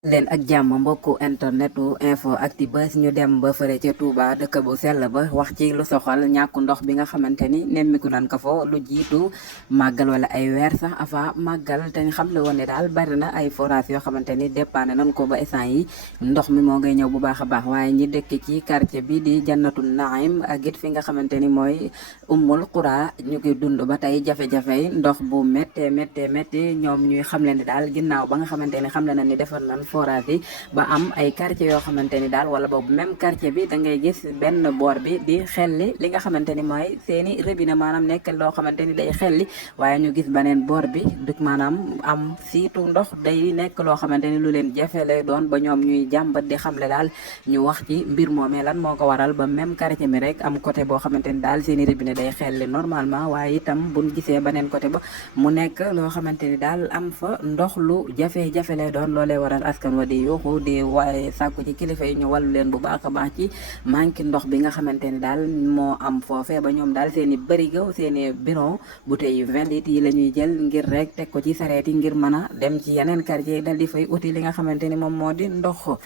leen ak jàmm mbokku internetu info Actubuzz ñu dem ba fële ca Touba dëkk bu sell ba wax ci lu soxal ñàkku ndox bi nga xamante ni nemmiku nan ko fo lu jiitu màggal wala ay weer sax avant màggal te ñu xam le woon ne daal bari na ay forage yoo xamante ni dépanné nan ko ba instant yi ndox mi moo ngay ñëw bu baax a baax waaye ñi dëkk ci quartier bi di Jannatul Naim ak it fi nga xamante ni mooy Ummul Qura ñu koy dund ba tey jafe-jafe ndox bu méttee ñoom ñuy xam leen ni daal ginnaaw ba nga xamante ni xam le na ni defar nan forage yi ba am ay quartier yoo xamante ni daal wala boobu même quartier bi da ngay gis benn boor bi di xelli li nga xamante ni mooy seeni robinet maanaam nekk loo xamante ni day xelli waaye ñu gis beneen boor bi dëkk maanaam am siitu ndox day nekk loo xamante ni lu leen jafe lay doon ba ñoom ñuy jàmbat di xamle daal ñu wax ci mbir moomee lan moo ko waral ba même quartier mi rek am côté boo xamante ni daal seeni robinet day xelli normalement waaye itam buñ gisee beneen côté ba mu nekk loo xamante ni daal am fa ndox lu jafe-jafe lay doon loolee waral askan wa di yuuxu di waaye sàkku ci kilifa yi ñu wàllu leen bu baax a baax ci manque ndox bi nga xamante ni daal moo am foofee ba ñoom daal seen i bërigo seen i bidon bouteille yu 20 litres yi la ñuy jël ngir rek teg ko ci sareet yi ngir mën a dem ci yeneen quartier yi dal di fay uti li nga xamante ni moom moo di ndox.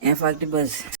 Info Actubuzz